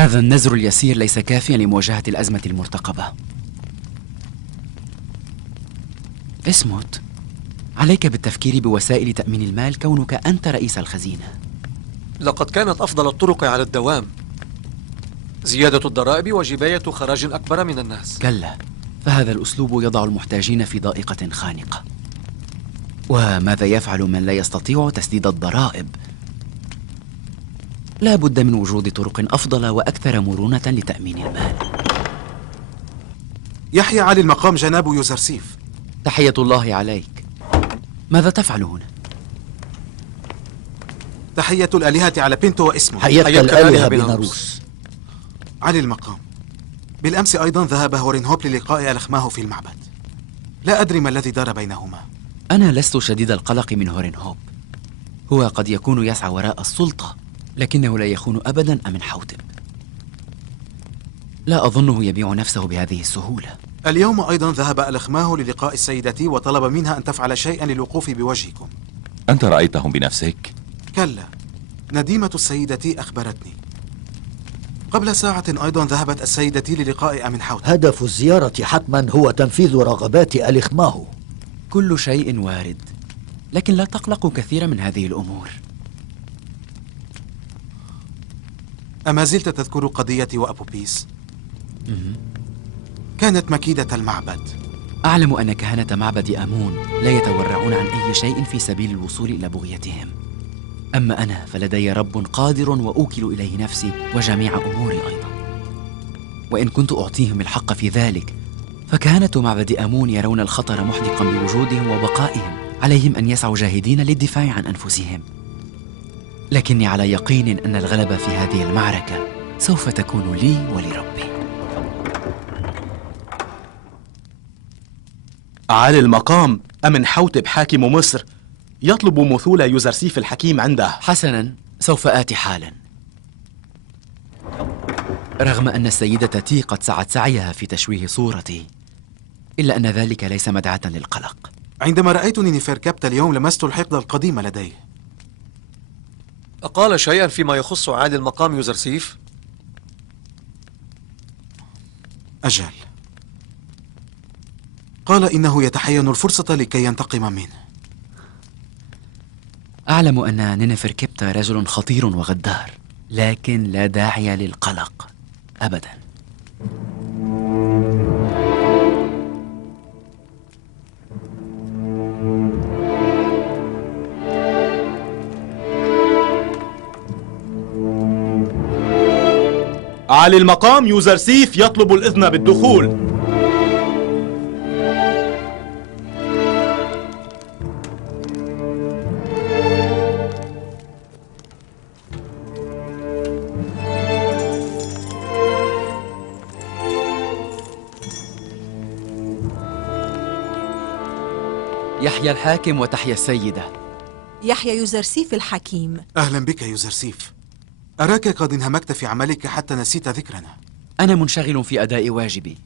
هذا النزر اليسير ليس كافيا لمواجهة الأزمة المرتقبة. اسموت، عليك بالتفكير بوسائل تأمين المال كونك أنت رئيس الخزينة. لقد كانت أفضل الطرق على الدوام زيادة الضرائب وجباية خراج أكبر من الناس. كلا، فهذا الأسلوب يضع المحتاجين في ضائقة خانقة. وماذا يفعل من لا يستطيع تسديد الضرائب؟ لا بد من وجود طرق أفضل وأكثر مرونة لتأمين المال. يحيى علي المقام جناب يوزرسيف. تحية الله عليك. ماذا تفعل هنا؟ تحية الآلهة على بنتو واسمه. حياك الآلهة بناروس. علي المقام، بالأمس أيضا ذهب هورينهوب للقاء ألخماه في المعبد. لا أدري ما الذي دار بينهما. أنا لست شديد القلق من هورينهوب. هو قد يكون يسعى وراء السلطة، لكنه لا يخون أبدا أمنحوتب. لا أظنه يبيع نفسه بهذه السهولة. اليوم أيضا ذهب ألخماه للقاء السيدة وطلب منها أن تفعل شيئا للوقوف بوجهكم. أنت رأيتهم بنفسك؟ كلا، نديمة السيدة أخبرتني. قبل ساعة أيضا ذهبت السيدة للقاء أمنحوتب. هدف الزيارة حتما هو تنفيذ رغبات ألخماه. كل شيء وارد، لكن لا تقلقوا كثيرا من هذه الأمور. أما زلت تذكر قضية وأبوبيس؟ كانت مكيدة المعبد. أعلم أن كهنة معبد آمون لا يتورعون عن أي شيء في سبيل الوصول إلى بغيتهم. أما أنا فلدي رب قادر وأوكل إليه نفسي وجميع أموري أيضا. وإن كنت أعطيهم الحق في ذلك، فكهنة معبد آمون يرون الخطر محدقا بوجودهم وبقائهم. عليهم أن يسعوا جاهدين للدفاع عن أنفسهم. لكني على يقين أن الغلبة في هذه المعركة سوف تكون لي ولربي. علي المقام، أمنحوتب حاكم مصر يطلب مثول يوزرسيف الحكيم عنده. حسنا، سوف آتي حالا. رغم أن السيدة تي قد سعت سعيها في تشويه صورتي، إلا أن ذلك ليس مدعاة للقلق. عندما رأيتني نفركبت اليوم لمست الحقد القديم لديه. أقال شيئا فيما يخص عالي المقام يوزرسيف؟ أجل، قال إنه يتحين الفرصة لكي ينتقم منه. أعلم أن نينفركبتا رجل خطير وغدار، لكن لا داعي للقلق أبدا. علي المقام يوزرسيف يطلب الإذن بالدخول. يحيى الحاكم وتحيا السيدة. يحيى يوزرسيف الحكيم. أهلا بك يوزرسيف. أراك قد انهمكت في عملك حتى نسيت ذكرنا. أنا منشغل في أداء واجبي.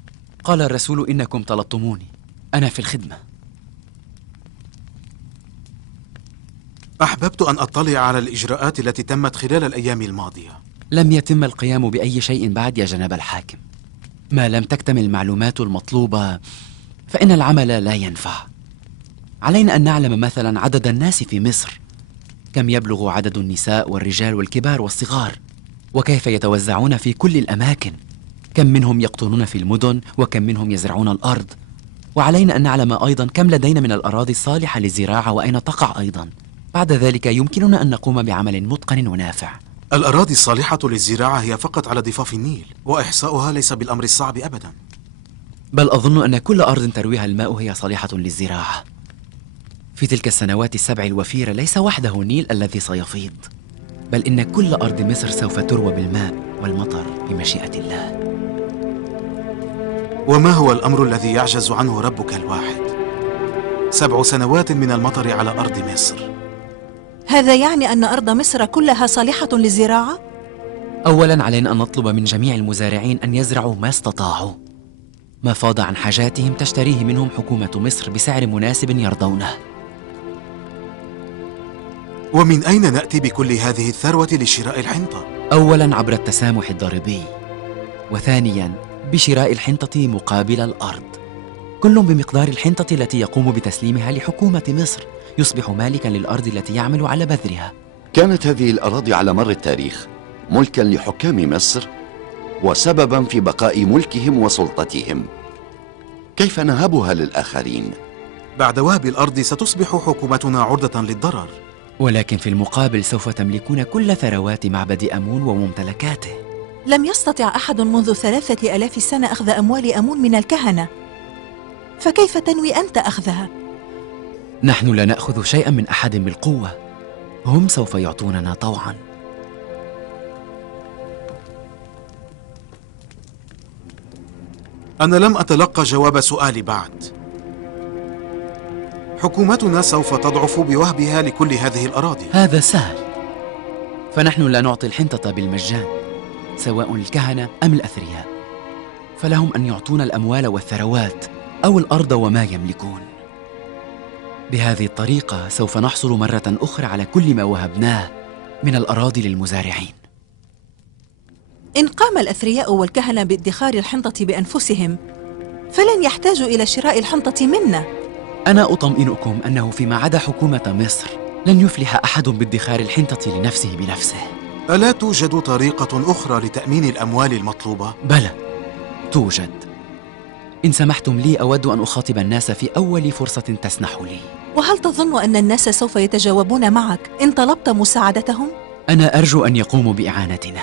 قال الرسول إنكم طلبتموني. أنا في الخدمة. أحببت أن أطلع على الإجراءات التي تمت خلال الأيام الماضية. لم يتم القيام بأي شيء بعد يا جناب الحاكم. ما لم تكتمل المعلومات المطلوبة فإن العمل لا ينفع. علينا أن نعلم مثلا عدد الناس في مصر، كم يبلغ عدد النساء والرجال والكبار والصغار، وكيف يتوزعون في كل الأماكن، كم منهم يقطنون في المدن وكم منهم يزرعون الأرض. وعلينا أن نعلم أيضا كم لدينا من الأراضي الصالحة للزراعة وأين تقع أيضا. بعد ذلك يمكننا أن نقوم بعمل متقن ونافع. الأراضي الصالحة للزراعة هي فقط على ضفاف النيل، وإحصاؤها ليس بالأمر الصعب أبدا. بل أظن أن كل أرض ترويها الماء هي صالحة للزراعة. في تلك السنوات السبع الوفيرة ليس وحده النيل الذي سيفيض، بل إن كل أرض مصر سوف تروى بالماء والمطر بمشيئة الله. وما هو الأمر الذي يعجز عنه ربك الواحد؟ 7 سنوات من المطر على أرض مصر. هذا يعني أن أرض مصر كلها صالحة للزراعة؟ أولا علينا أن نطلب من جميع المزارعين أن يزرعوا ما استطاعوا. ما فاض عن حاجاتهم تشتريه منهم حكومة مصر بسعر مناسب يرضونه. ومن أين نأتي بكل هذه الثروة لشراء الحنطة؟ أولاً عبر التسامح الضريبي، وثانياً بشراء الحنطة مقابل الأرض، كل بمقدار الحنطة التي يقوم بتسليمها لحكومة مصر. يصبح مالكاً للأرض التي يعمل على بذرها. كانت هذه الأراضي على مر التاريخ ملكاً لحكام مصر وسبباً في بقاء ملكهم وسلطتهم. كيف نهبها للآخرين؟ بعد وهب الأرض ستصبح حكومتنا عرضة للضرر. ولكن في المقابل سوف تملكون كل ثروات معبد أمون وممتلكاته. لم يستطع أحد منذ 3000 سنة أخذ أموال أمون من الكهنة، فكيف تنوي أنت أخذها؟ نحن لا نأخذ شيئا من أحد بالقوة، هم سوف يعطوننا طوعا. أنا لم أتلقى جواب سؤالي بعد. حكومتنا سوف تضعف بوهبها لكل هذه الأراضي. هذا سهل، فنحن لا نعطي الحنطة بالمجان، سواء الكهنة أم الأثرياء، فلهم أن يعطونا الأموال والثروات أو الأرض وما يملكون. بهذه الطريقة سوف نحصل مرة أخرى على كل ما وهبناه من الأراضي للمزارعين. إن قام الأثرياء والكهنة بادخار الحنطة بأنفسهم فلن يحتاجوا إلى شراء الحنطة منا. أنا أطمئنكم أنه فيما عدا حكومة مصر لن يفلح أحد بادخار الحنطة لنفسه بنفسه. ألا توجد طريقة أخرى لتأمين الأموال المطلوبة؟ بلى، توجد. إن سمحتم لي أود أن أخاطب الناس في أول فرصة تسنح لي. وهل تظن أن الناس سوف يتجاوبون معك إن طلبت مساعدتهم؟ أنا أرجو أن يقوموا بإعانتنا.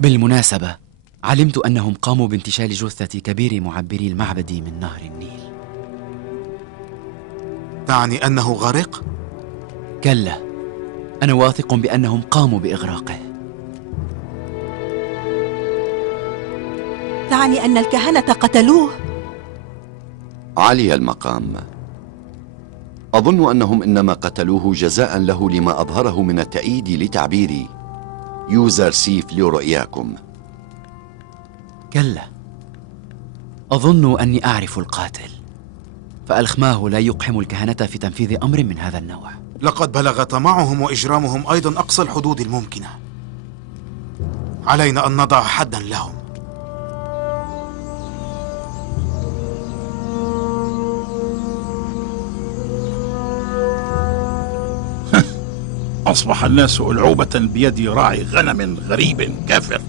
بالمناسبة، علمت أنهم قاموا بانتشال جثة كبير معبري المعبد من نهر النيل. تعني أنه غرق؟ كلا، أنا واثق بأنهم قاموا بإغراقه. تعني أن الكهنة قتلوه؟ علي المقام، أظن أنهم إنما قتلوه جزاء له لما أظهره من التأييد لتعبير يوزرسيف لرؤياكم. كلا، أظن أني أعرف القاتل، فألخماه لا يقحم الكهنة في تنفيذ أمر من هذا النوع. لقد بلغ طمعهم وإجرامهم أيضا أقصى الحدود الممكنة. علينا أن نضع حدا لهم. أصبح الناس ألعوبة بيد راعي غنم غريب كافر.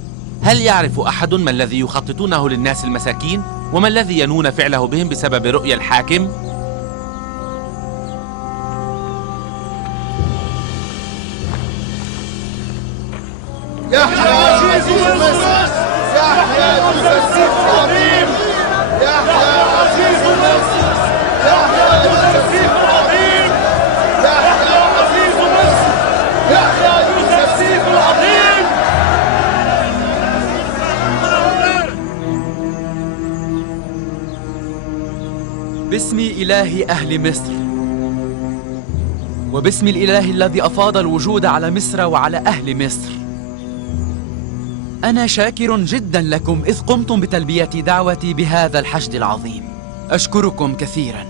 هل يعرف أحد ما الذي يخططونه للناس المساكين؟ وما الذي ينون فعله بهم بسبب رؤيا الحاكم؟ يحيى عزيز مصر، يحيى يوسف العظيم، يحيى عزيز مصر، يحيى يوسف العظيم، يحيى عزيز مصر، يحيى يوسف العظيم. باسم إله أهل مصر، وباسم الإله الذي أفاض الوجود على مصر وعلى أهل مصر، أنا شاكر جدا لكم إذ قمتم بتلبية دعوتي بهذا الحشد العظيم. أشكركم كثيرا.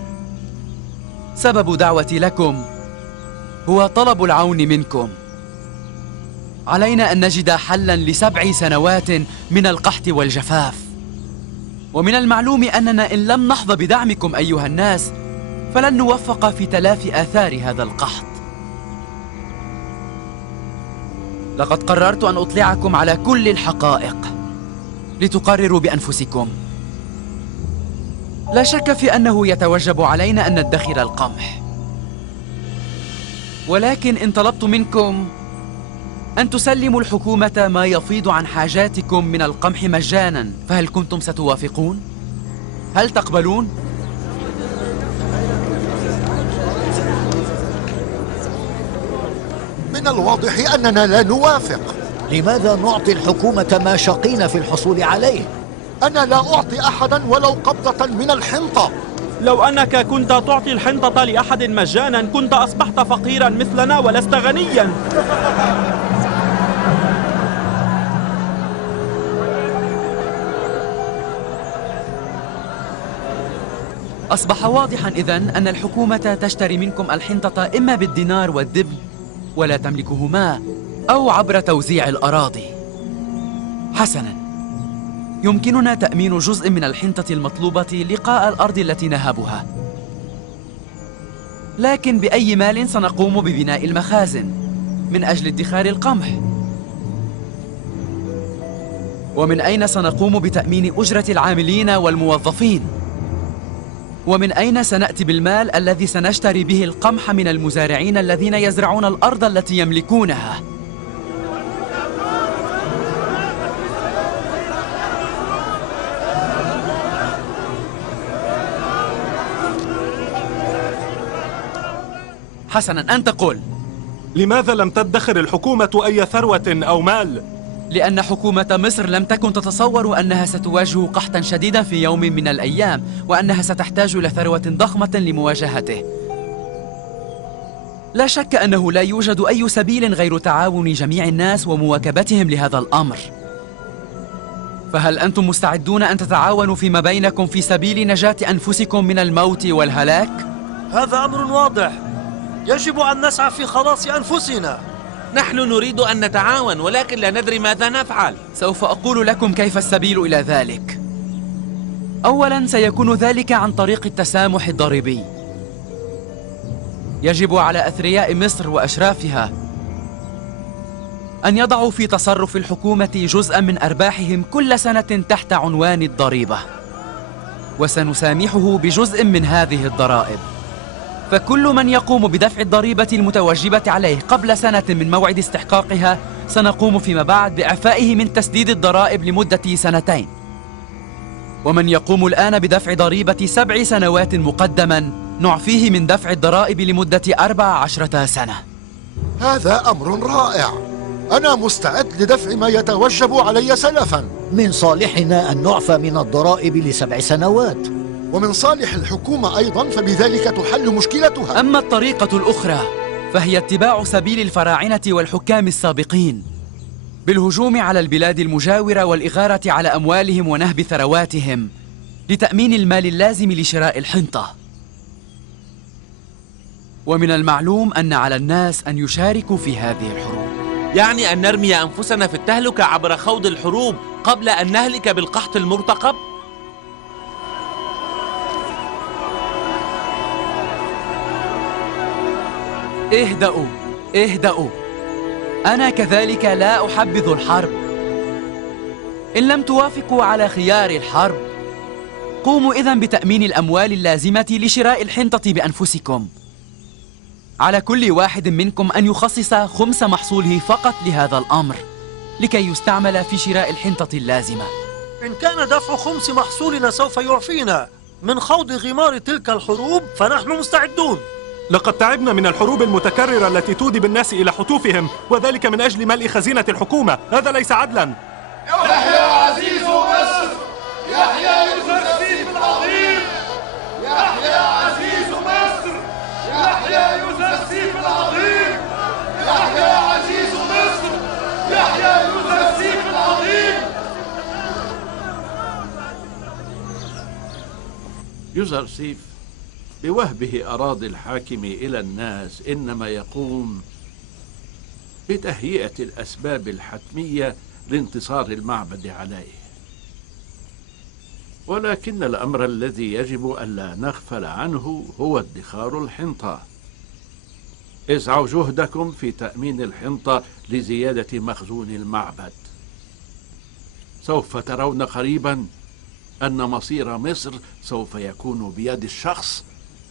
سبب دعوتي لكم هو طلب العون منكم. علينا أن نجد حلا ل7 سنوات من القحط والجفاف، ومن المعلوم أننا إن لم نحظى بدعمكم أيها الناس فلن نوفق في تلافي آثار هذا القحط. لقد قررت أن أطلعكم على كل الحقائق لتقرروا بأنفسكم. لا شك في أنه يتوجب علينا أن ندخر القمح، ولكن إن طلبت منكم أن تسلموا الحكومة ما يفيض عن حاجاتكم من القمح مجانا، فهل كنتم ستوافقون؟ هل تقبلون؟ من الواضح أننا لا نوافق. لماذا نعطي الحكومة ما شقينا في الحصول عليه؟ أنا لا أعطي أحدا ولو قبضة من الحنطة. لو أنك كنت تعطي الحنطة لأحد مجانا كنت أصبحت فقيرا مثلنا ولست غنيا. أصبح واضحا إذن أن الحكومة تشتري منكم الحنطة إما بالدينار والدبل ولا تملكهما، أو عبر توزيع الأراضي. حسناً، يمكننا تأمين جزء من الحنطة المطلوبة لقاء الأرض التي نهبها، لكن بأي مال سنقوم ببناء المخازن من أجل ادخار القمح؟ ومن أين سنقوم بتأمين أجرة العاملين والموظفين؟ ومن أين سنأتي بالمال الذي سنشتري به القمح من المزارعين الذين يزرعون الأرض التي يملكونها؟ حسناً، أنت قل. لماذا لم تدخر الحكومة أي ثروة أو مال؟ لأن حكومة مصر لم تكن تتصور أنها ستواجه قحطاً شديداً في يوم من الأيام، وأنها ستحتاج إلى ثروة ضخمة لمواجهته. لا شك أنه لا يوجد أي سبيل غير تعاون جميع الناس ومواكبتهم لهذا الأمر. فهل أنتم مستعدون أن تتعاونوا فيما بينكم في سبيل نجاة أنفسكم من الموت والهلاك؟ هذا أمر واضح، يجب أن نسعى في خلاص أنفسنا. نحن نريد أن نتعاون، ولكن لا ندري ماذا نفعل. سوف أقول لكم كيف السبيل إلى ذلك. أولاً، سيكون ذلك عن طريق التسامح الضريبي. يجب على أثرياء مصر وأشرافها أن يضعوا في تصرف الحكومة جزءاً من أرباحهم كل سنة تحت عنوان الضريبة، وسنسامحه بجزء من هذه الضرائب. فكل من يقوم بدفع الضريبة المتوجبة عليه قبل سنة من موعد استحقاقها سنقوم فيما بعد بإعفائه من تسديد الضرائب لمدة 2 سنين. ومن يقوم الآن بدفع ضريبة 7 سنوات مقدما نعفيه من دفع الضرائب لمدة 14 سنة. هذا أمر رائع، أنا مستعد لدفع ما يتوجب علي سلفا. من صالحنا أن نعفى من الضرائب ل7 سنوات، ومن صالح الحكومة أيضا، فبذلك تحل مشكلتها. أما الطريقة الأخرى فهي اتباع سبيل الفراعنة والحكام السابقين بالهجوم على البلاد المجاورة والإغارة على أموالهم ونهب ثرواتهم لتأمين المال اللازم لشراء الحنطة. ومن المعلوم أن على الناس أن يشاركوا في هذه الحروب. يعني أن نرمي أنفسنا في التهلكة عبر خوض الحروب قبل أن نهلك بالقحط المرتقب؟ اهدأوا اهدأوا، أنا كذلك لا أحبذ الحرب. إن لم توافقوا على خيار الحرب، قوموا إذن بتأمين الأموال اللازمة لشراء الحنطة بأنفسكم. على كل واحد منكم أن يخصص 5 محصوله فقط لهذا الأمر لكي يستعمل في شراء الحنطة اللازمة. إن كان دفع 5 محصولنا سوف يعفينا من خوض غمار تلك الحروب فنحن مستعدون. لقد تعبنا من الحروب المتكررة التي تودي بالناس إلى حتوفهم، وذلك من أجل ملء خزينة الحكومة. هذا ليس عدلا. يحيى عزيز مصر، يحيى يوسف العظيم، يحيى عزيز مصر، يحيى يوسف العظيم، يحيى عزيز مصر، يحيى يوسف العظيم. يوزرسيف بوهبه أراضي الحاكم إلى الناس إنما يقوم بتهيئة الأسباب الحتمية لانتصار المعبد عليه، ولكن الأمر الذي يجب ألا نغفل عنه هو ادخار الحنطة. اسعوا جهدكم في تأمين الحنطة لزيادة مخزون المعبد. سوف ترون قريبا أن مصير مصر سوف يكون بيد الشخص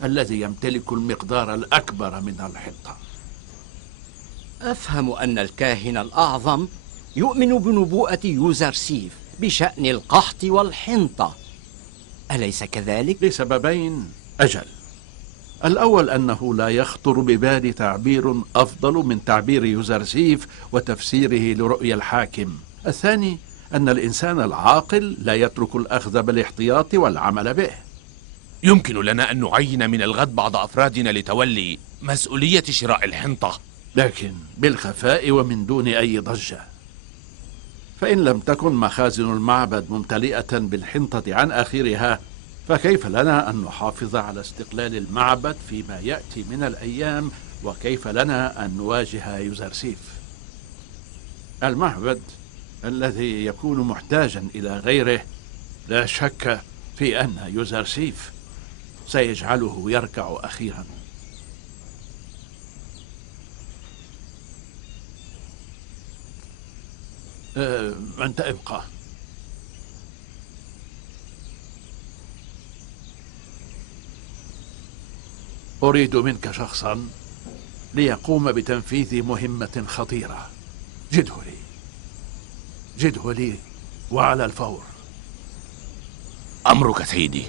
الذي يمتلك المقدار الأكبر من الحنطة. أفهم أن الكاهن الأعظم يؤمن بنبوءة يوزرسيف بشأن القحط والحنطة، أليس كذلك؟ لسببين. أجل، الأول أنه لا يخطر ببال تعبير أفضل من تعبير يوزرسيف وتفسيره لرؤيا الحاكم. الثاني أن الإنسان العاقل لا يترك الأخذ بالاحتياط والعمل به. يمكن لنا أن نعين من الغد بعض أفرادنا لتولي مسؤولية شراء الحنطة، لكن بالخفاء ومن دون أي ضجة. فإن لم تكن مخازن المعبد ممتلئة بالحنطة عن آخرها، فكيف لنا أن نحافظ على استقلال المعبد فيما يأتي من الأيام؟ وكيف لنا أن نواجه يوزرسيف؟ المعبد الذي يكون محتاجا إلى غيره لا شك في أن يوزرسيف سيجعله يركع أخيرا. أنت ابقى. أريد منك شخصا ليقوم بتنفيذ مهمة خطيرة. جده لي وعلى الفور. أمرك سيدي.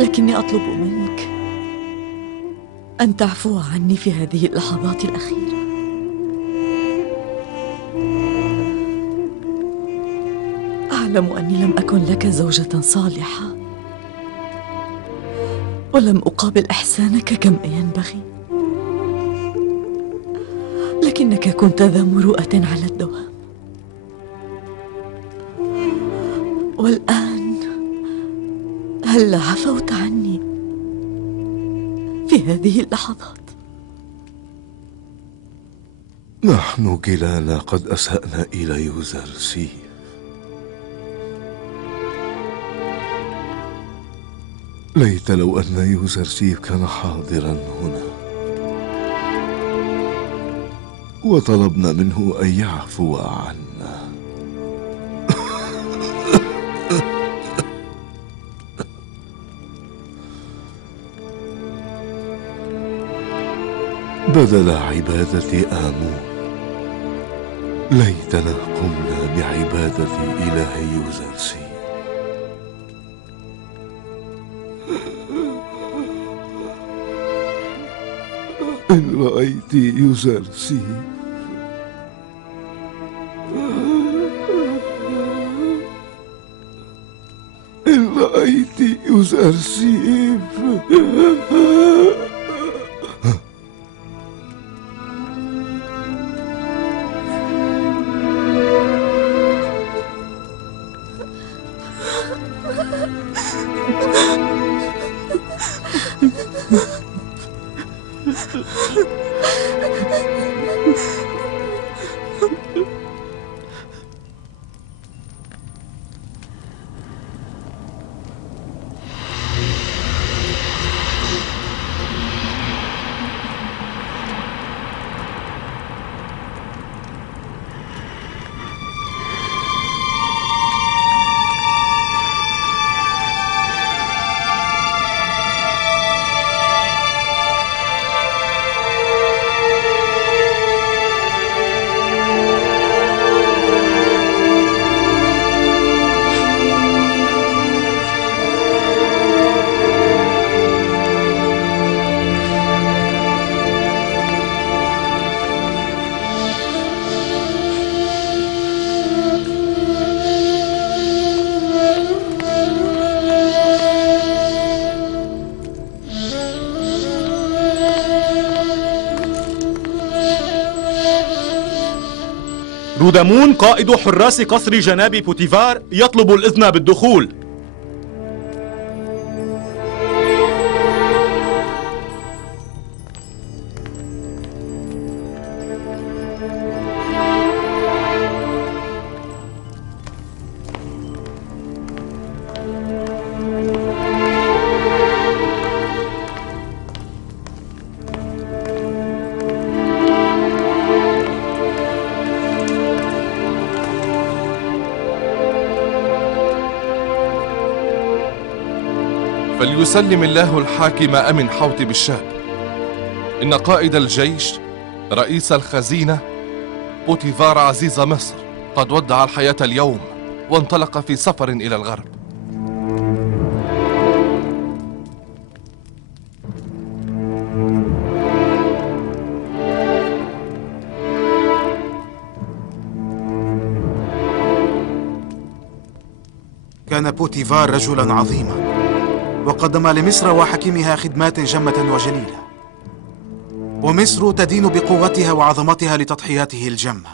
لكني أطلب منك أن تعفو عني في هذه اللحظات الأخيرة. أعلم أني لم أكن لك زوجة صالحة ولم أقابل إحسانك كما ينبغي، لكنك كنت ذا مروءة على الدوام. والآن هل عفوت عني في هذه اللحظات؟ نحن كلانا قد أسأنا إلى يوزرسيف. ليت لو أن يوزرسيف كان حاضرا هنا وطلبنا منه أن يعفو عنا. بدل عبادة آمون ليتنا قمنا بعبادة إله يوزرسيف. إن رأيت يوزرسيف إن رأيت يوزرسيف رودامون قائد حراس قصر جناب بوتيفار يطلب الإذن بالدخول. فليسلم الله الحاكم أمنحوتب الشاب. إن قائد الجيش رئيس الخزينة بوتيفار عزيز مصر قد ودع الحياة اليوم وانطلق في سفر إلى الغرب. كان بوتيفار رجلا عظيما، وقدم لمصر وحكيمها خدمات جمة وجليلة، ومصر تدين بقوتها وعظمتها لتضحياته الجمة.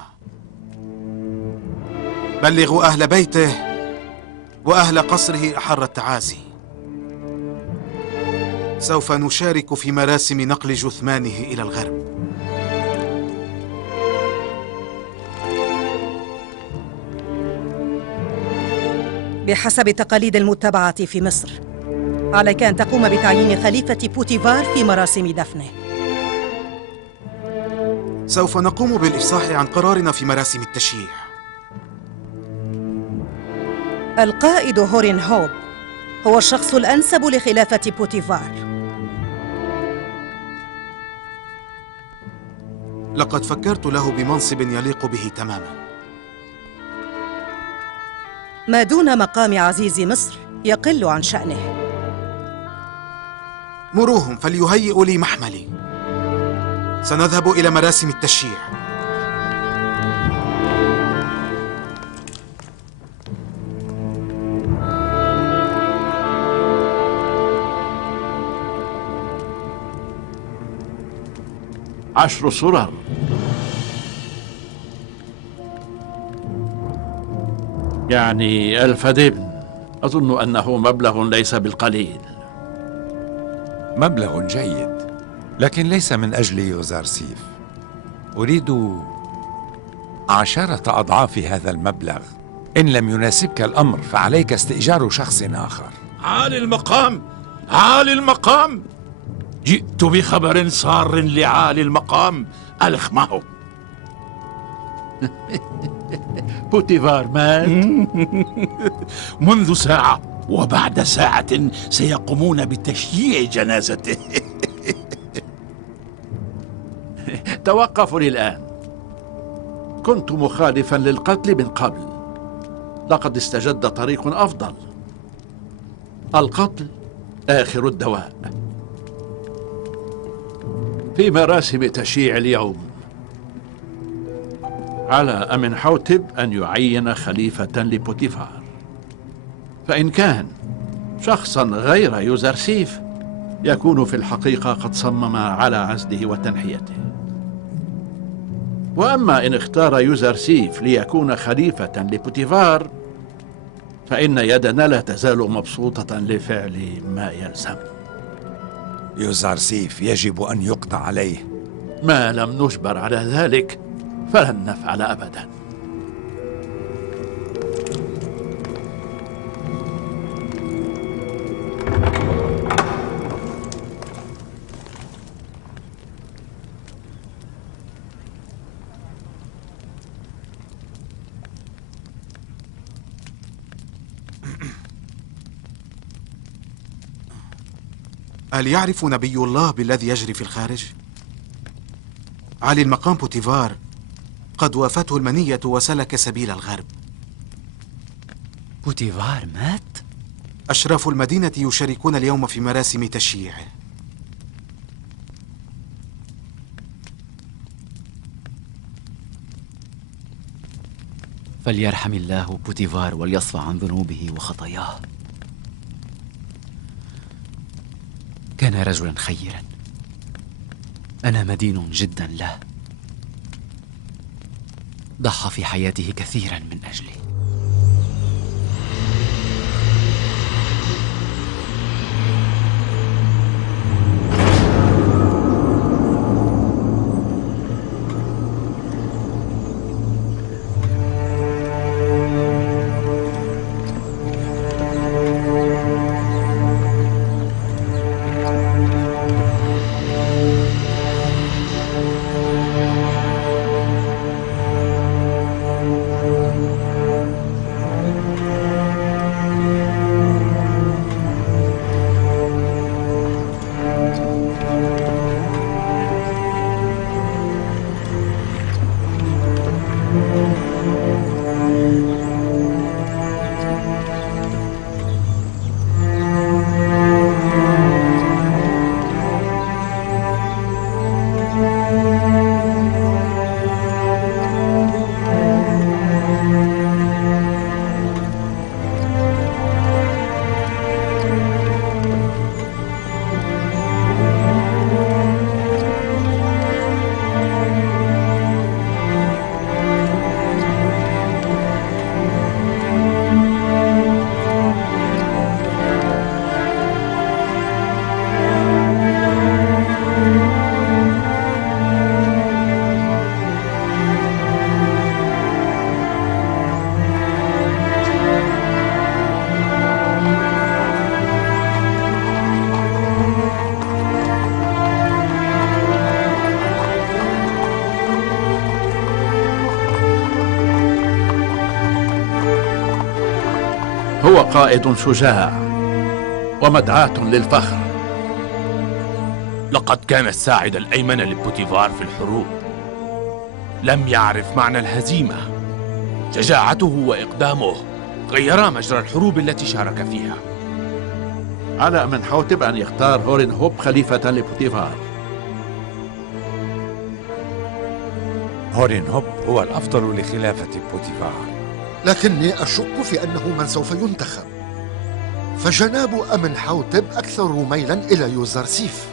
بلغوا أهل بيته وأهل قصره أحر التعازي. سوف نشارك في مراسم نقل جثمانه إلى الغرب. بحسب التقاليد المتبعة في مصر، عليك أن تقوم بتعيين خليفة بوتيفار في مراسم دفنه. سوف نقوم بالإفصاح عن قرارنا في مراسم التشييع. القائد هورين هوب هو الشخص الأنسب لخلافة بوتيفار. لقد فكرت له بمنصب يليق به تماما. ما دون مقام عزيز مصر يقل عن شأنه. مروهم فليهيئوا لي محملي. سنذهب إلى مراسم التشييع. عشر سرر. يعني 1000 دبن. أظن أنه مبلغ ليس بالقليل. مبلغ جيد، لكن ليس من أجل يوزارسيف. أريد 10 أضعاف هذا المبلغ. إن لم يناسبك الأمر فعليك استئجار شخص آخر. عالي المقام، عالي المقام، جئت بخبر سار لعالي المقام. ألخ معه. بوتيفار مات منذ ساعة، وبعد ساعة سيقومون بتشييع جنازته. توقفوا الآن. كنت مخالفا للقتل من قبل، لقد استجد طريق أفضل. القتل آخر الدواء. في مراسم تشييع اليوم على أمنحوتب أن يعين خليفة لبوتيفار، فإن كان شخصا غير يوزرسيف يكون في الحقيقة قد صمم على عزله وتنحيته. وأما إن اختار يوزرسيف ليكون خليفة لبوتيفار فإن يدنا لا تزال مبسوطة لفعل ما يلزم. يوزرسيف يجب أن يقضى عليه. ما لم نجبر على ذلك فلن نفعل أبدا. هل يعرف نبي الله بالذي يجري في الخارج؟ علي المقام بوتيفار قد وافته المنية وسلك سبيل الغرب. بوتيفار مات؟ أشراف المدينة يشاركون اليوم في مراسم تشييعه. فليرحم الله بوتيفار وليصفى عن ذنوبه وخطاياه. كان رجلا خيرا، أنا مدين جدا له. ضحى في حياته كثيرا من أجلي. قائد شجاع ومدعاة للفخر. لقد كان الساعد الأيمن لبوتيفار في الحروب. لم يعرف معنى الهزيمة. شجاعته وإقدامه غيرا مجرى الحروب التي شارك فيها. على أمنحوتب أن يختار هورنهوب خليفة لبوتيفار. هورنهوب هو الأفضل لخلافة بوتيفار، لكني أشك في أنه من سوف ينتخب، فجناب أمنحوتب أكثر ميلا إلى يوزرسيف.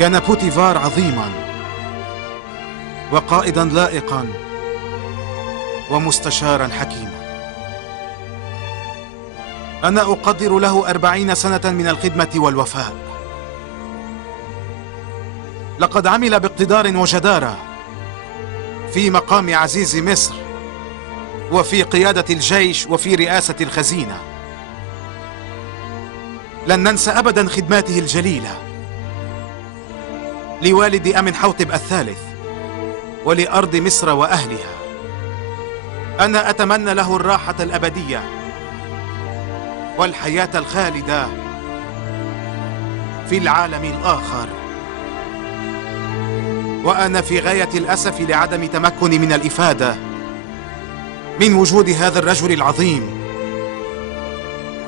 كان بوتيفار عظيما وقائدا لائقا ومستشارا حكيما. أنا أقدر له 40 سنة من الخدمة والوفاء. لقد عمل باقتدار وجدارة في مقام عزيز مصر وفي قيادة الجيش وفي رئاسة الخزينة. لن ننسى أبدا خدماته الجليلة لوالد أمنحوتب الثالث ولأرض مصر وأهلها. أنا أتمنى له الراحة الأبدية والحياة الخالدة في العالم الآخر. وأنا في غاية الأسف لعدم تمكني من الإفادة من وجود هذا الرجل العظيم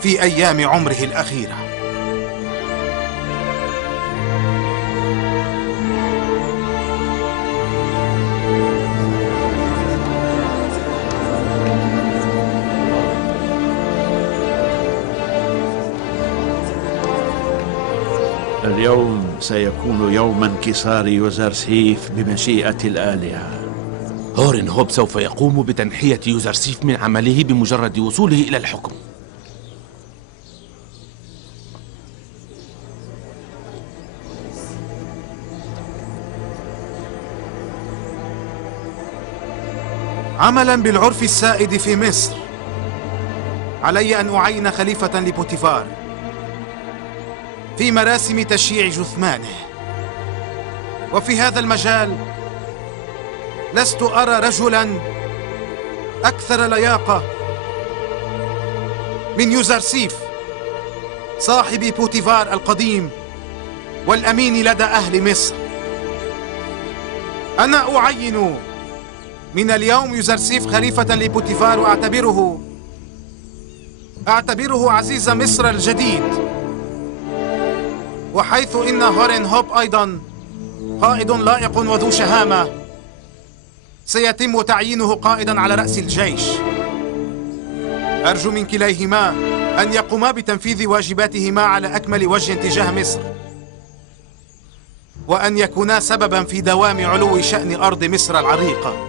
في أيام عمره الأخيرة. اليوم سيكون يوم انكسار يوزرسيف بمشيئة الآلهة. هورنهوب سوف يقوم بتنحية يوزرسيف من عمله بمجرد وصوله إلى الحكم. عملا بالعرف السائد في مصر، علي أن أعين خليفة لبوتيفار في مراسم تشييع جثمانه. وفي هذا المجال لست أرى رجلا أكثر لياقة من يوزرسيف صاحب بوتيفار القديم والأمين لدى أهل مصر. أنا أعين من اليوم يوزرسيف خليفة لبوتيفار، وأعتبره عزيز مصر الجديد. وحيث إن هورنهوب أيضا قائد لائق وذو شهامة، سيتم تعيينه قائدا على رأس الجيش. أرجو من كليهما أن يقوما بتنفيذ واجباتهما على أكمل وجه تجاه مصر، وأن يكونا سببا في دوام علو شأن أرض مصر العريقة.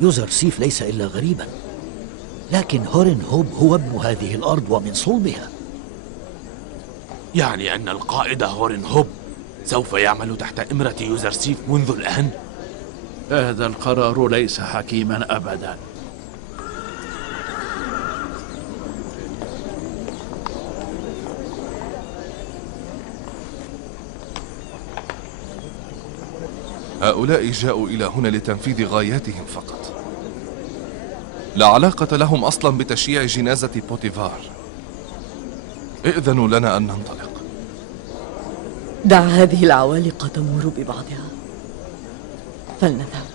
يوزرسيف ليس إلا غريبا، لكن هورن هوب هو ابن هذه الأرض ومن صلبها. يعني أن القائد هورن هوب سوف يعمل تحت إمرة يوزرسيف منذ الآن؟ هذا القرار ليس حكيما أبدا. هؤلاء جاءوا إلى هنا لتنفيذ غاياتهم فقط، لا علاقة لهم أصلا بتشييع جنازة بوتيفار. ائذنوا لنا أن ننطلق. دع هذه العوالق تمر ببعضها، فلنذهب.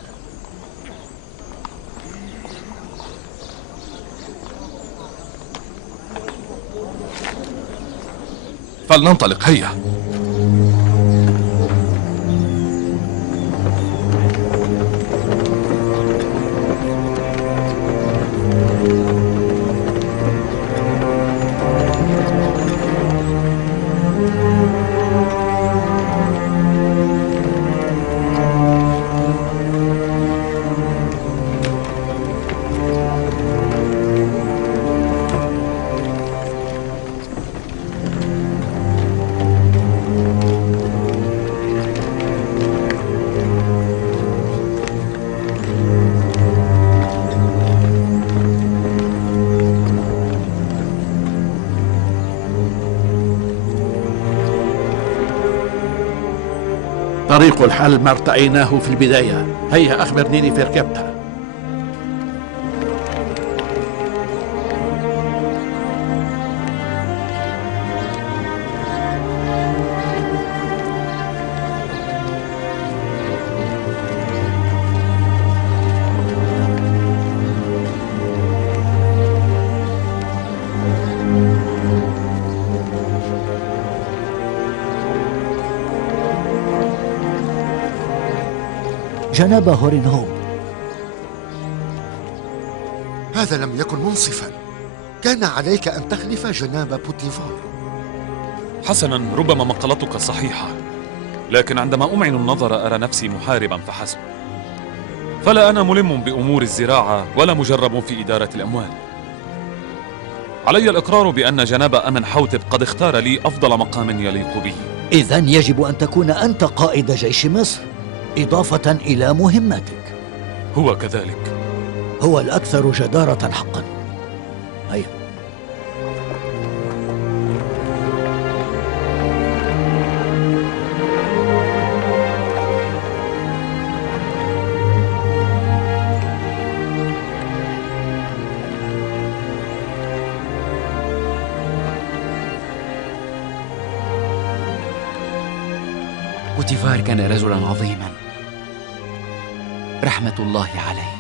فلننطلق، هيا. طريق الحل ما ارتأيناه في البداية. هيا أخبرني في ركبتها. جناب هورن هوب، هذا لم يكن منصفا. كان عليك أن تخلف جناب بوتيفار. حسنا، ربما مقالتك صحيحة، لكن عندما أمعن النظر أرى نفسي محاربا فحسب. فلا أنا ملم بأمور الزراعة ولا مجرب في إدارة الأموال. علي الإقرار بأن جناب أمن حوتب قد اختار لي أفضل مقام يليق به. إذن يجب أن تكون أنت قائد جيش مصر، إضافة إلى مهمتك. هو كذلك. هو الأكثر جدارة حقا. هيا. بوتيفار كان رجلا عظيما رحمة الله عليه.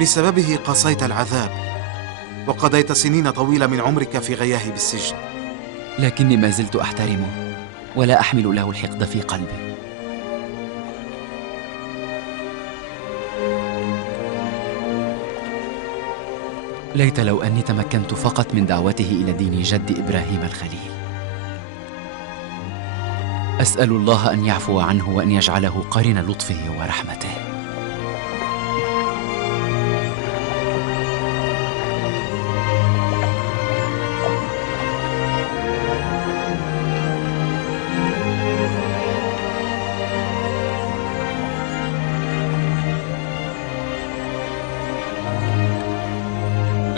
بسببه قاسيت العذاب وقضيت سنين طويلة من عمرك في غياهب السجن. لكني ما زلت أحترمه ولا أحمل له الحقد في قلبي. ليت لو أني تمكنت فقط من دعوته إلى دين جد إبراهيم الخليل. أسأل الله أن يعفو عنه وأن يجعله قرين لطفه ورحمته.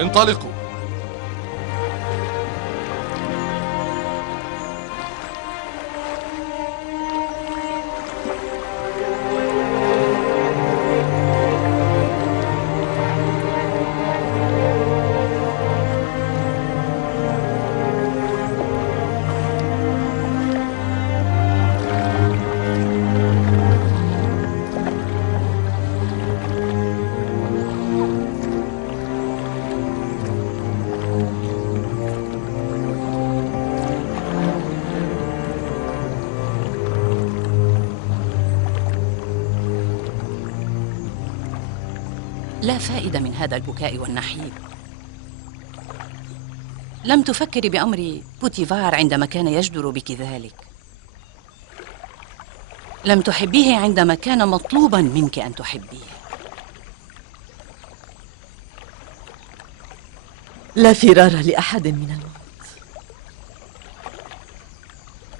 انطلقوا. لا فائدة من هذا البكاء والنحيب. لم تفكري بأمر بوتيفار عندما كان يجدر بك ذلك. لم تحبيه عندما كان مطلوبا منك أن تحبيه. لا فرار لأحد من الموت.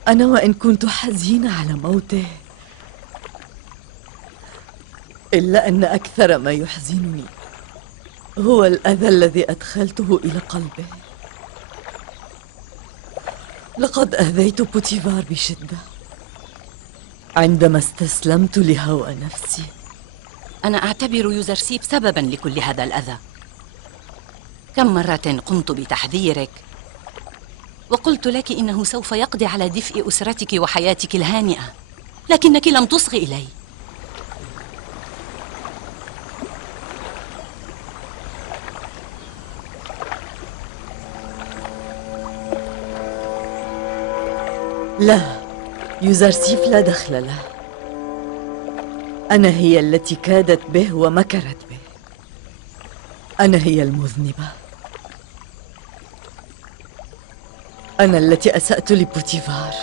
أنا وإن كنت حزينة على موته، إلا أن أكثر ما يحزنني هو الأذى الذي أدخلته إلى قلبه. لقد أذيت بوتيفار بشدة عندما استسلمت لهوى نفسي. أنا أعتبر يوزرسيف سببا لكل هذا الأذى. كم مرة قمت بتحذيرك وقلت لك إنه سوف يقضي على دفء أسرتك وحياتك الهانئة، لكنك لم تصغي إلي. لا، يوزرسيف لا دخل له. أنا هي التي كادت به ومكرت به. أنا هي المذنبة. أنا التي أسأت لبوتيفار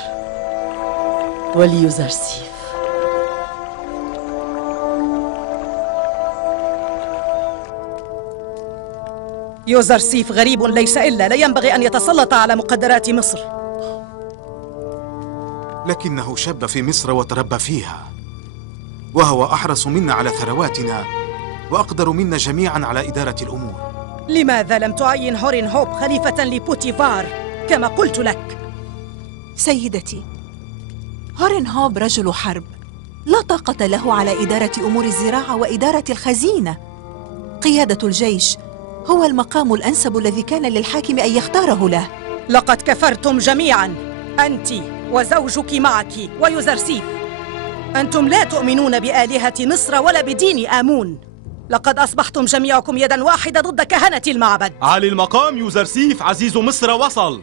وليوزرسيف. يوزرسيف غريب ليس إلا، لا ينبغي أن يتسلط على مقدرات مصر. لكنه شب في مصر وتربى فيها، وهو أحرص منا على ثرواتنا وأقدر منا جميعا على إدارة الأمور. لماذا لم تعين هورين هوب خليفة لبوتيفار كما قلت لك؟ سيدتي، هورين هوب رجل حرب، لا طاقة له على إدارة أمور الزراعة وإدارة الخزينة. قيادة الجيش هو المقام الأنسب الذي كان للحاكم أن يختاره له. لقد كفرتم جميعا، أنت وزوجك معك ويوزرسيف. أنتم لا تؤمنون بآلهة مصر ولا بدين آمون. لقد أصبحتم جميعكم يدا واحدة ضد كهنة المعبد. علي المقام يوزرسيف عزيز مصر وصل.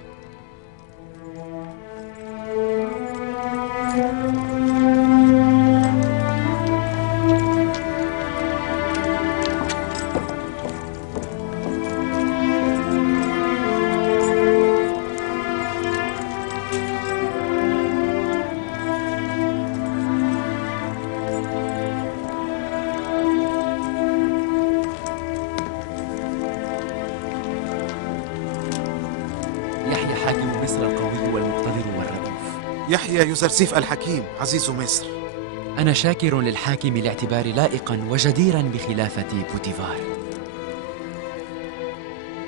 يحيى يوزرسيف الحكيم عزيز مصر. أنا شاكر للحاكم لاعتباري لائقا وجديرا بخلافة بوتيفار.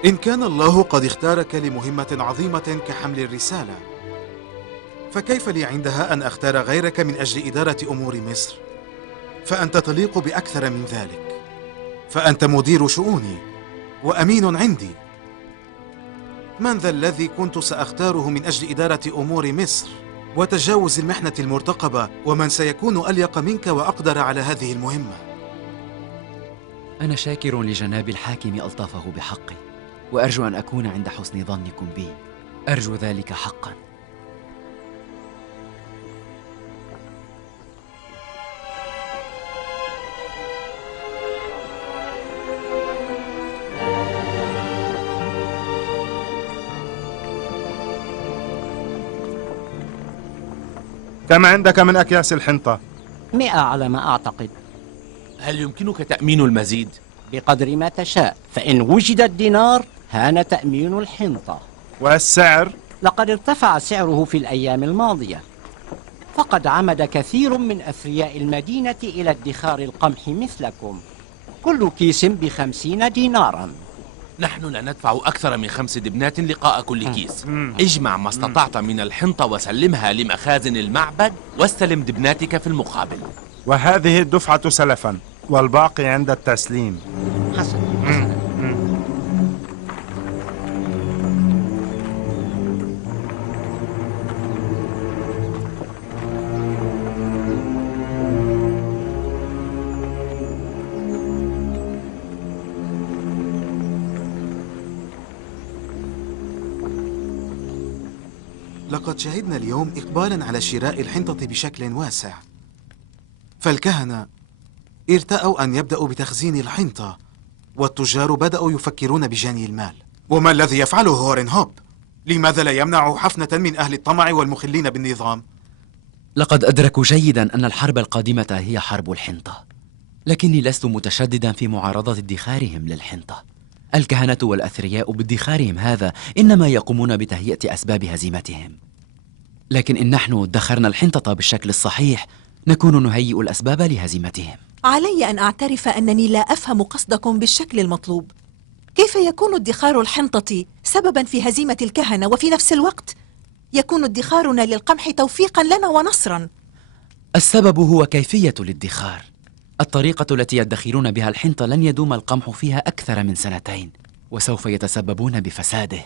إن كان الله قد اختارك لمهمة عظيمة كحمل الرسالة، فكيف لي عندها أن أختار غيرك من أجل إدارة أمور مصر؟ فأنت تليق بأكثر من ذلك، فأنت مدير شؤوني وأمين عندي. من ذا الذي كنت سأختاره من أجل إدارة أمور مصر وتجاوز المحنة المرتقبة، ومن سيكون أليق منك وأقدر على هذه المهمة؟ أنا شاكر لجناب الحاكم ألطافه بحقي، وأرجو أن أكون عند حسن ظنكم بي. أرجو ذلك حقا. كم عندك من أكياس الحنطة؟ 100 على ما أعتقد. هل يمكنك تأمين المزيد؟ بقدر ما تشاء، فإن وجد الدينار هان تأمين الحنطة. والسعر؟ لقد ارتفع سعره في الأيام الماضية، فقد عمد كثير من أثرياء المدينة إلى ادخار القمح مثلكم. كل كيس ب50 دينارا. نحن لا ندفع أكثر من 5 دبنات لقاء كل كيس. اجمع ما استطعت من الحنطة وسلمها لمخازن المعبد، واستلم دبناتك في المقابل. وهذه الدفعة سلفا والباقي عند التسليم. حسنا. لقد شهدنا اليوم إقبالا على شراء الحنطة بشكل واسع، فالكهنة ارتأوا أن يبدأوا بتخزين الحنطة والتجار بدأوا يفكرون بجني المال. وما الذي يفعله هورن هوب؟ لماذا لا يمنع حفنة من أهل الطمع والمخلين بالنظام؟ لقد أدركوا جيدا أن الحرب القادمة هي حرب الحنطة، لكني لست متشددا في معارضة ادخارهم للحنطة. الكهنة والأثرياء بادخارهم هذا إنما يقومون بتهيئة أسباب هزيمتهم، لكن إن نحن ادخرنا الحنطة بالشكل الصحيح نكون نهيئ الأسباب لهزيمتهم. علي أن أعترف أنني لا أفهم قصدكم بالشكل المطلوب. كيف يكون ادخار الحنطة سببا في هزيمة الكهنة وفي نفس الوقت يكون ادخارنا للقمح توفيقا لنا ونصرا؟ السبب هو كيفية الادخار. الطريقة التي يدخرون بها الحنطة لن يدوم القمح فيها أكثر من 2 سنين، وسوف يتسببون بفساده.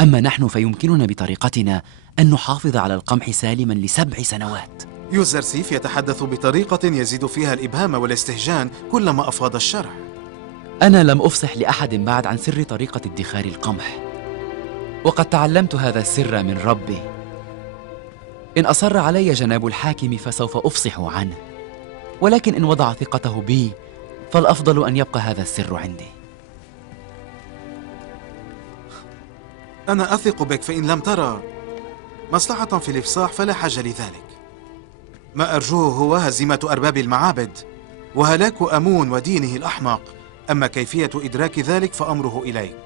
أما نحن فيمكننا بطريقتنا أن نحافظ على القمح سالما ل7 سنوات. يوزرسيف يتحدث بطريقة يزيد فيها الإبهام والاستهجان كلما أفاض الشرح. أنا لم أفصح لأحد بعد عن سر طريقة ادخار القمح، وقد تعلمت هذا السر من ربي. إن أصر علي جناب الحاكم فسوف أفصح عنه، ولكن إن وضع ثقته بي فالأفضل أن يبقى هذا السر عندي. أنا أثق بك، فإن لم ترى مصلحة في الإفصاح فلا حاجة لذلك. ما أرجوه هو هزيمة أرباب المعابد وهلاك أمون ودينه الأحمق. أما كيفية إدراك ذلك فأمره إليك.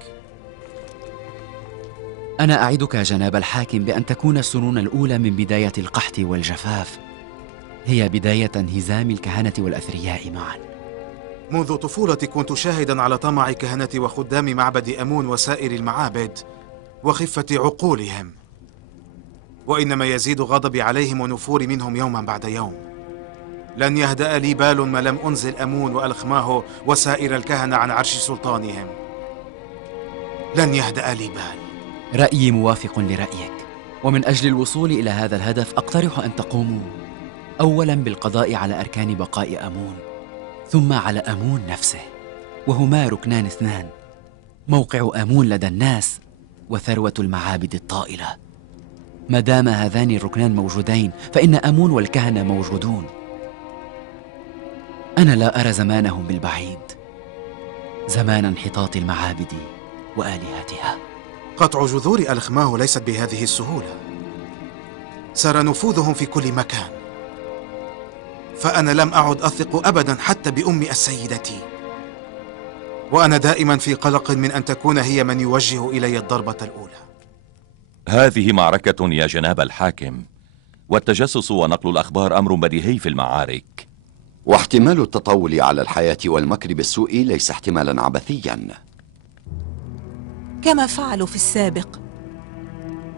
أنا أعدك جناب الحاكم بأن تكون السنون الأولى من بداية القحط والجفاف هي بداية انهزام الكهنة والأثرياء معا. منذ طفولتي كنت شاهدا على طمع كهنة وخدام معبد أمون وسائر المعابد وخفة عقولهم، وإنما يزيد غضبي عليهم ونفوري منهم يوما بعد يوم. لن يهدأ لي بال ما لم أنزل أمون وألخماه وسائر الكهنة عن عرش سلطانهم. لن يهدأ لي بال. رأيي موافق لرأيك، ومن أجل الوصول إلى هذا الهدف أقترح أن تقوموا أولا بالقضاء على أركان بقاء أمون، ثم على أمون نفسه، وهما ركنان 2، موقع أمون لدى الناس وثروة المعابد الطائلة. ما دام هذان الركنان موجودين فإن أمون والكهنة موجودون. أنا لا أرى زمانهم بالبعيد، زمان انحطاط المعابد وآلهتها. قطع جذور ألخماه ليست بهذه السهولة. سار نفوذهم في كل مكان، فأنا لم أعد أثق أبدا حتى بأم السيدة، وأنا دائما في قلق من أن تكون هي من يوجه إلي الضربة الأولى. هذه معركة يا جناب الحاكم، والتجسس ونقل الأخبار أمر بديهي في المعارك، واحتمال التطاول على الحياة والمكر بالسوء ليس احتمالا عبثيا، كما فعلوا في السابق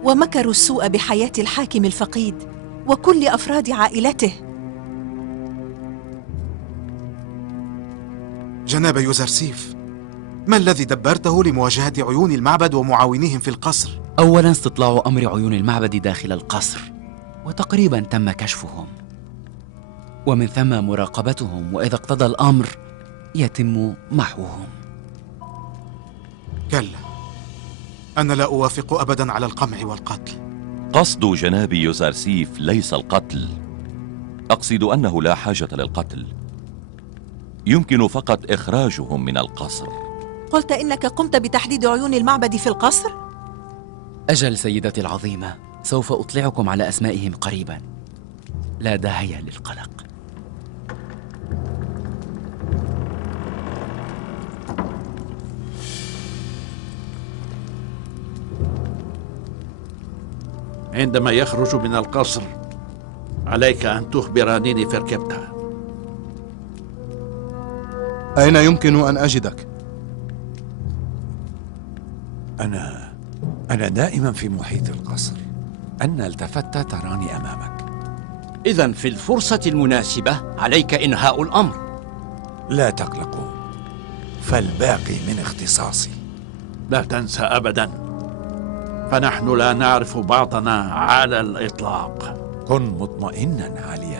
ومكروا السوء بحياة الحاكم الفقيد وكل أفراد عائلته. جناب يوزرسيف، ما الذي دبرته لمواجهة عيون المعبد ومعاونيهم في القصر؟ أولا استطلاع أمر عيون المعبد داخل القصر، وتقريبا تم كشفهم، ومن ثم مراقبتهم، وإذا اقتضى الأمر يتم محوهم. كلا، أنا لا أوافق أبدا على القمع والقتل. قصد جناب يوزرسيف ليس القتل، أقصد أنه لا حاجة للقتل، يمكن فقط إخراجهم من القصر. قلت إنك قمت بتحديد عيون المعبد في القصر؟ أجل سيدتي العظيمة، سوف أطلعكم على أسمائهم قريبا، لا داعي للقلق. عندما يخرج من القصر عليك أن تخبرانني في ركبتها. أين يمكن أن أجدك؟ أنا دائما في محيط القصر. أن التفت تراني أمامك. إذا في الفرصة المناسبة عليك إنهاء الأمر. لا تقلقوا، فالباقي من اختصاصي. لا تنسى أبدا، فنحن لا نعرف بعضنا على الإطلاق. كن مطمئنا علي